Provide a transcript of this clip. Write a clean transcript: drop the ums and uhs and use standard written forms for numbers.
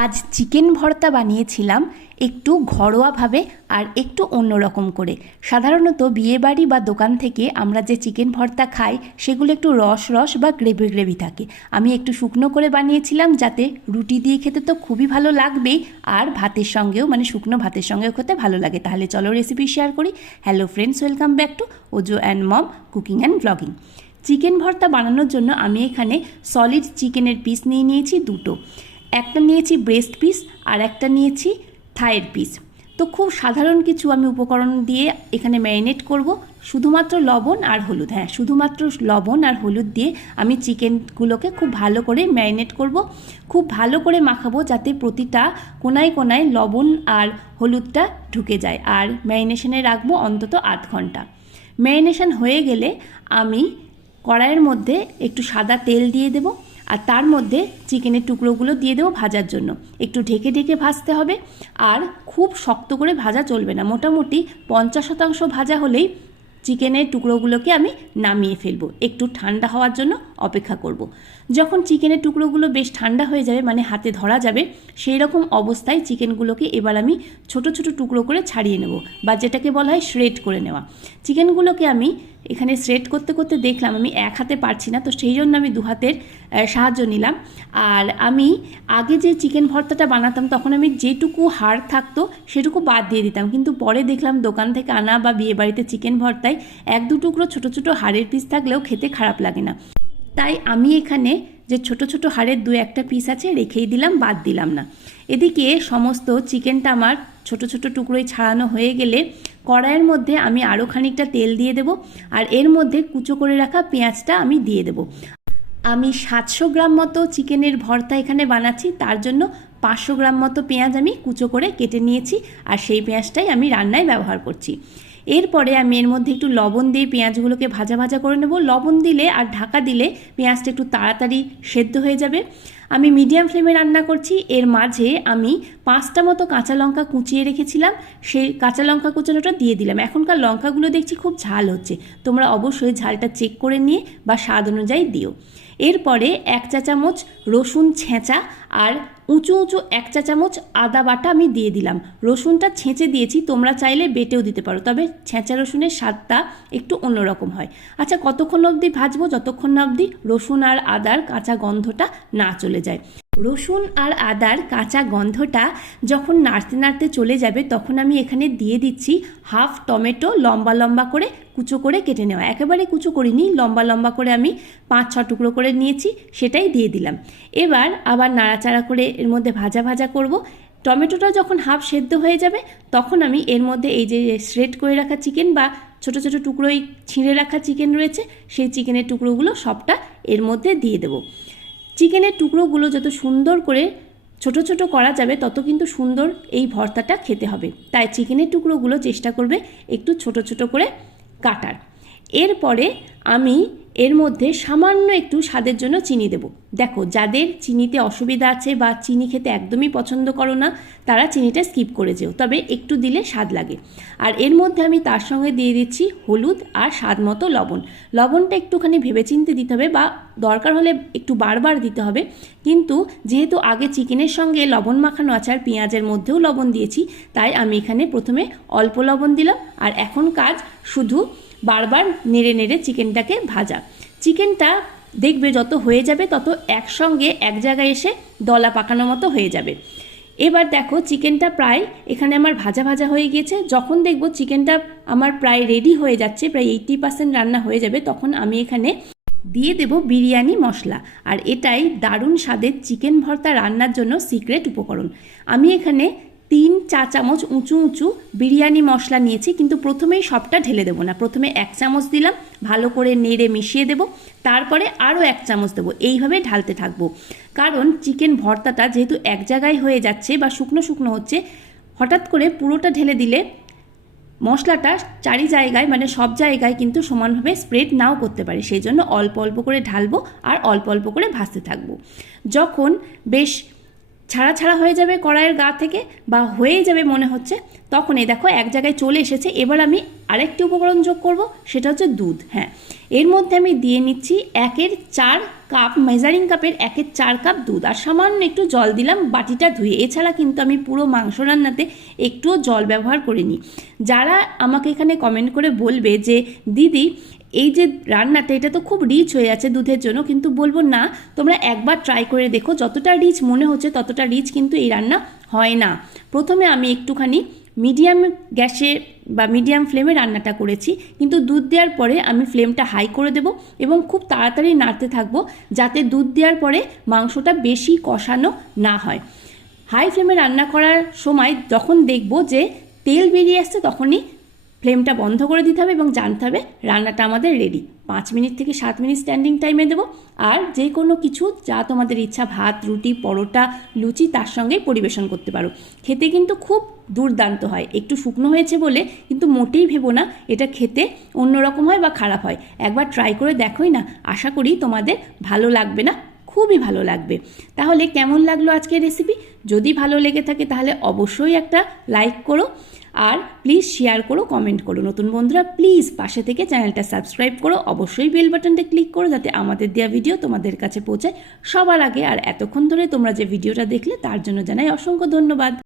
আজ চিকেন ভর্তা বানিয়েছিলাম একটু ঘরোয়াভাবে আর একটু অন্যরকম করে। সাধারণত বিয়েবাড়ি বা দোকান থেকে আমরা যে চিকেন ভর্তা খাই সেগুলো একটু রস রস বা গ্রেভি গ্রেভি থাকে। আমি একটু শুকনো করে বানিয়েছিলাম যাতে রুটি দিয়ে খেতে তো খুবই ভালো লাগবেই, আর ভাতের সঙ্গেও মানে শুকনো ভাতের সঙ্গেও খেতে ভালো লাগে। তাহলে চলো রেসিপি শেয়ার করি। Hello friends, welcome back to Ojo and mom cooking and blogging. Chicken ভর্তা বানানোর জন্য আমি এখানে সলিড চিকেনের পিস নিয়েছি দুটো। একটা নিয়েছি ব্রেস্ট পিস আর একটা নিয়েছি থাইয়ের পিস। তো খুব সাধারণ কিছু আমি উপকরণ দিয়ে এখানে ম্যারিনেট করব, শুধুমাত্র লবণ আর হলুদ। হ্যাঁ, শুধুমাত্র লবণ আর হলুদ দিয়ে আমি চিকেনগুলোকে খুব ভালো করে ম্যারিনেট করব, খুব ভালো করে মাখাবো যাতে প্রতিটা কোনায় কোনায় লবণ আর হলুদটা ঢুকে যায়। আর ম্যারিনেশনে রাখবো অন্তত 8 ঘন্টা। ম্যারিনেশন হয়ে গেলে আমি কড়াইয়ের মধ্যে একটু সাদা তেল দিয়ে দেবো, আর তার মধ্যে চিকেনের টুকরোগুলো দিয়ে দেবো ভাজার জন্য। একটু ঢেকে ঢেকে ভাজতে হবে, আর খুব শক্ত করে ভাজা চলবে না। মোটামুটি 50% ভাজা হলেই চিকেনের টুকরোগুলোকে আমি নামিয়ে ফেলবো। একটু ঠান্ডা হওয়ার জন্য অপেক্ষা করব। যখন চিকেনের টুকরোগুলো বেশ ঠান্ডা হয়ে যাবে, মানে হাতে ধরা যাবে, সেই রকম অবস্থায় চিকেনগুলোকে এবার আমি ছোট ছোট টুকরো করে ছাড়িয়ে নেব, বা যেটাকে বলা হয় শ্রেড করে নেওয়া। চিকেনগুলোকে আমি এখানে শ্রেড করতে করতে দেখলাম আমি এক হাতে পারছি না, তো সেই জন্য আমি 2 হাতের সাহায্য নিলাম। আর আমি আগে যে চিকেন ভর্তাটা বানাতাম তখন আমি যেটুকু হাড় থাকতো সেটুকু বাদ দিয়ে দিতাম, কিন্তু পরে দেখলাম দোকান থেকে আনা বা বিয়েবাড়িতে চিকেন ভর্তায় 1-2 টুকরো ছোটো ছোটো হাড়ের পিস থাকলেও খেতে খারাপ লাগে না। তাই আমি এখানে যে ছোট ছোট হাড়ের 2-1টা পিস আছে রেখেই দিলাম, বাদ দিলাম না। এদিকে সমস্ত চিকেনটা আমার ছোট ছোট টুকরোই ছাড়ানো হয়ে গেলে কড়াইয়ের মধ্যে আমি আরও খানিকটা তেল দিয়ে দেব, আর এর মধ্যে কুচো করে রাখা পেঁয়াজটা আমি দিয়ে দেব। আমি 700 গ্রাম মতো চিকেনের ভর্তা এখানে বানাচ্ছি, তার জন্য 500 গ্রাম মতো পেঁয়াজ আমি কুচো করে কেটে নিয়েছি, আর সেই পেঁয়াজটাই আমি রান্নায় ব্যবহার করছি। এরপরে আমি এর মধ্যে একটু লবণ দিয়ে পেঁয়াজগুলোকে ভাজা ভাজা করে নেব। লবণ দিলে আর ঢাকা দিলে পেঁয়াজটা একটু তাড়াতাড়ি সেদ্ধ হয়ে যাবে। আমি মিডিয়াম ফ্লেমে রান্না করছি। এর মাঝে আমি 5টা মতো কাঁচা লঙ্কা কুচিয়ে রেখেছিলাম, সেই কাঁচা লঙ্কা কুচানোটা দিয়ে দিলাম। এখনকার লঙ্কাগুলো দেখছি খুব ঝাল হচ্ছে, তোমরা অবশ্যই ঝালটা চেক করে নিয়ে বা স্বাদ অনুযায়ী দিও। এরপরে 1 চা চামচ রসুন ছেঁচা আর উঁচু উঁচু 1 চা চামচ আদা বাটা আমি দিয়ে দিলাম। রসুনটা ছেঁচে দিয়েছি, তোমরা চাইলে বেটেও দিতে পারো, তবে ছেঁচা রসুনের স্বাদটা একটু অন্যরকম হয়। আচ্ছা, কতক্ষণ অবধি ভাজবো? যতক্ষণ না অবধি রসুন আর আদার কাঁচা গন্ধটা না চলে যায়। রসুন আর আদার কাঁচা গন্ধটা যখন নাড়তে নাড়তে চলে যাবে তখন আমি এখানে দিয়ে দিচ্ছি হাফ টমেটো লম্বা লম্বা করে কুচো করে কেটে নেওয়া। একেবারে কুচো করিনি, লম্বা লম্বা করে আমি 5-6 টুকরো করে নিয়েছি, সেটাই দিয়ে দিলাম। এবার আবার নাড়াচাড়া করে এর মধ্যে ভাজা ভাজা করব। টমেটোটা যখন হাফ সেদ্ধ হয়ে যাবে তখন আমি এর মধ্যে এই যে শ্রেড করে রাখা চিকেন বা ছোট ছোট টুকরোই ছিঁড়ে রাখা চিকেন রয়েছে, সেই চিকেনের টুকরোগুলো সবটা এর মধ্যে দিয়ে দেবো। চিকেনের টুকরোগুলো যত সুন্দর করে ছোট ছোট করা যাবে তত কিন্তু সুন্দর এই ভর্তাটা খেতে হবে, তাই চিকেনের টুকরোগুলো চেষ্টা করবে একটু ছোট ছোট করে কাটার। এরপরে আমি এর মধ্যে সামান্য একটু স্বাদের জন্য চিনি দেব। দেখো, যাদের চিনিতে অসুবিধা আছে বা চিনি খেতে একদমই পছন্দ করো না তারা চিনিটা স্কিপ করে যেও, তবে একটু দিলে স্বাদ লাগে। আর এর মধ্যে আমি তার সঙ্গে দিয়ে দিচ্ছি হলুদ আর স্বাদ মতো লবণ। লবণটা একটুখানি ভেবেচিন্তে দিতে হবে, বা দরকার হলে একটু বারবার দিতে হবে, কিন্তু যেহেতু আগে চিকেনের সঙ্গে লবণ মাখানো আছে আর পেঁয়াজের মধ্যেও লবণ দিয়েছি, তাই আমি এখানে প্রথমে অল্প লবণ দিলাম। আর এখন কাজ শুধু বারবার নেড়ে নেড়ে চিকেনটাকে ভাজা। চিকেনটা দেখবে যত হয়ে যাবে তত একসঙ্গে এক জায়গায় এসে দলা পাকানো মতো হয়ে যাবে। এবার দেখো চিকেনটা প্রায় এখানে আমার ভাজা ভাজা হয়ে গিয়েছে। যখন দেখবো চিকেনটা আমার প্রায় রেডি হয়ে যাচ্ছে, প্রায় 80% রান্না হয়ে যাবে, তখন আমি এখানে দিয়ে দেব বিরিয়ানি মশলা। আর এটাই দারুণ স্বাদের চিকেন ভর্তা রান্নার জন্য সিক্রেট উপকরণ। আমি এখানে 3 চা চামচ উঁচু উঁচু বিরিয়ানি মশলা নিয়েছি, কিন্তু প্রথমেই সবটা ঢেলে দেবো না। প্রথমে 1 চামচ দিলাম, ভালো করে নেড়ে মিশিয়ে দেব, তারপরে আরও 1 চামচ দেবো, এইভাবে ঢালতে থাকবো। কারণ চিকেন ভর্তাটা যেহেতু এক জায়গায় হয়ে যাচ্ছে বা শুকনো শুকনো হচ্ছে, হঠাৎ করে পুরোটা ঢেলে দিলে মশলাটা চারি জায়গায় মানে সব জায়গায় কিন্তু সমানভাবে স্প্রেড নাও করতে পারে। সেই জন্য অল্প অল্প করে ঢালবো আর অল্প অল্প করে ভাজতে থাকবো। যখন বেশ ছাড়া ছাড়া হয়ে যাবে কড়াইয়ের গা থেকে বা হয়ে যাবে মনে হচ্ছে, তখন এই দেখো এক জায়গায় চলে এসেছে। এবার আমি আরেকটি উপকরণ যোগ করব, সেটা হচ্ছে দুধ। হ্যাঁ, এর মধ্যে আমি দিয়ে নিচ্ছি 1/4 কাপ, মেজারিং কাপের 1/4 কাপ দুধ, আর সামান্য একটু জল দিলাম বাটিটা ধুয়ে। এছাড়া কিন্তু আমি পুরো মাংস রান্নাতে একটুও জল ব্যবহার করিনি। যারা আমাকে এখানে কমেন্ট করে বলবে যে দিদি এই যে রান্নাটা এটা তো খুব রিচ হয়ে আছে দুধের জন্য, কিন্তু বলবো না, তোমরা একবার ট্রাই করে দেখো, যতটা রিচ মনে হচ্ছে ততটা রিচ কিন্তু এই রান্না হয় না। প্রথমে আমি একটুখানি মিডিয়াম গ্যাসে বা মিডিয়াম ফ্লেমে রান্নাটা করেছি, কিন্তু দুধ দেওয়ার পরে আমি ফ্লেমটা হাই করে দেব এবং খুব তাড়াতাড়ি নাড়তে থাকবো যাতে দুধ দেওয়ার পরে মাংসটা বেশি কষানো না হয়। হাই ফ্লেমে রান্না করার সময় যখন দেখবো যে তেল বেরিয়ে আসছে তখনই ফ্লেমটা বন্ধ করে দিতে হবে এবং জানতে হবে রান্নাটা আমাদের রেডি। 5 মিনিট থেকে 7 মিনিট স্ট্যান্ডিং টাইমে দেবো। আর যে কোনো কিছু যা তোমাদের ইচ্ছা, ভাত, রুটি, পরোটা, লুচি, তার সঙ্গেই পরিবেশন করতে পারো। খেতে কিন্তু খুব দুর্দান্ত হয়। একটু শুকনো হয়েছে বলে কিন্তু মোটেই ভেবো না এটা খেতে অন্যরকম হয় বা খারাপ হয়। একবার ট্রাই করে দেখোই না, আশা করি তোমাদের ভালো লাগবে না, খুবই ভালো লাগবে। তাহলে কেমন লাগলো আজকের রেসিপি? যদি ভালো লেগে থাকে তাহলে অবশ্যই একটা লাইক করো, আর প্লিজ শেয়ার করো, কমেন্ট করো। নতুন বন্ধুরা প্লিজ পাশে থেকে চ্যানেলটা সাবস্ক্রাইব করো, অবশ্যই বেল বাটনটা ক্লিক করো যাতে আমাদের দেওয়া ভিডিও তোমাদের কাছে পৌঁছায় সবার আগে। আর এতক্ষণ ধরে তোমরা যে ভিডিওটা দেখলে তার জন্য জানাই অসংখ্য ধন্যবাদ।